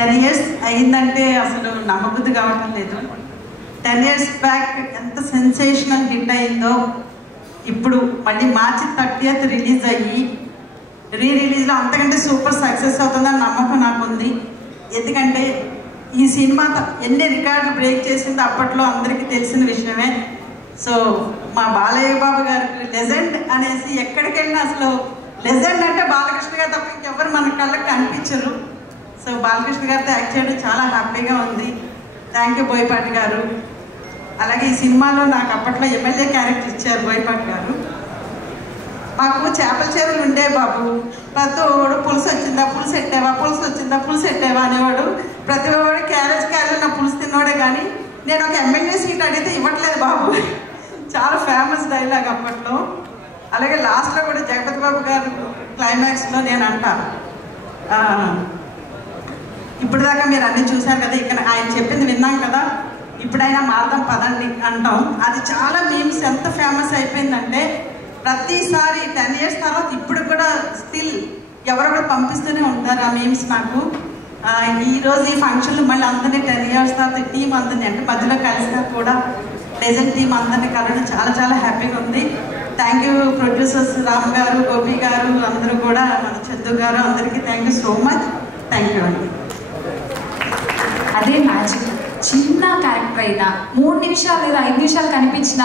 10 years అయిందంటే అసలు నమ్మబుద్ధి కావటం లేదు. 10 years బ్యాక్ ఎంత సెన్సేషనల్ హిట్ అయిందో ఇప్పుడు మళ్ళీ March 30th రిలీజ్ అయ్యి రిలీజ్లో అంతకంటే సూపర్ సక్సెస్ అవుతుందని నమ్మకం నాకు ఉంది. ఎందుకంటే ఈ సినిమా ఎన్ని రికార్డులు బ్రేక్ చేసిందో అప్పట్లో అందరికీ తెలిసిన విషయమే. సో మా బాలయ్య బాబు గారికి లెజెండ్ అనేసి ఎక్కడికి వెళ్ళినా అసలు లెజెండ్ అంటే బాలకృష్ణ గారు తప్ప ఇంకెవ్వరు మన కళ్ళకి కనిపించరు. సో బాలకృష్ణ గారితో యాక్ట్ చేయడం చాలా హ్యాపీగా ఉంది. థ్యాంక్ యూ బోయపాటి గారు. అలాగే ఈ సినిమాలో నాకు అప్పట్లో ఎమ్మెల్యే క్యారెక్టర్ ఇచ్చారు బోయపాటి గారు. మాకు చేపల చెరువులు ఉండే బాబు, ప్రతివాడు పులుసు వచ్చిందా పులుసు ఎట్టావా, పులుసు వచ్చిందా పులుసు ఎట్టావా అనేవాడు. ప్రతివాడు క్యారేజ్ నా పులుసు తిన్నవాడే, కానీ నేను ఒక ఎమ్మెల్యే సీట్ అడిగితే ఇవ్వట్లేదు బాబు. చాలా ఫేమస్ డైలాగ్ అప్పట్లో. అలాగే లాస్ట్లో కూడా జగపతి బాబు గారు క్లైమాక్స్లో నేను అంటాను, ఇప్పుడు దాకా మీరు అన్నీ చూశారు కదా, ఇక్కడ ఆయన చెప్పింది విన్నాం కదా, ఇప్పుడైనా మారదాం పదండి అంటాం. అది చాలా మీమ్స్ ఎంత ఫేమస్ అయిపోయిందంటే ప్రతిసారి 10 years తర్వాత ఇప్పుడు కూడా స్టిల్ ఎవరొకరు పంపిస్తూనే ఉంటారు ఆ మీమ్స్ నాకు. ఈరోజు ఈ ఫంక్షన్లు మళ్ళీ అందరినీ 10 years తర్వాత టీం అందరినీ అంటే మధ్యలో కలిసినా కూడా లెజెండ్ టీం అందరినీ కలవడం చాలా చాలా హ్యాపీగా ఉంది. థ్యాంక్ యూ ప్రొడ్యూసర్స్ రామ్ గారు, గోపి గారు, అందరూ కూడా, మన చందు గారు, అందరికీ thank you so much. Thank you అండి. అదే మ్యాజిక్. చిన్న క్యారెక్టర్ అయినా 3 నిమిషాలు లేదా 5 నిమిషాలు కనిపించిన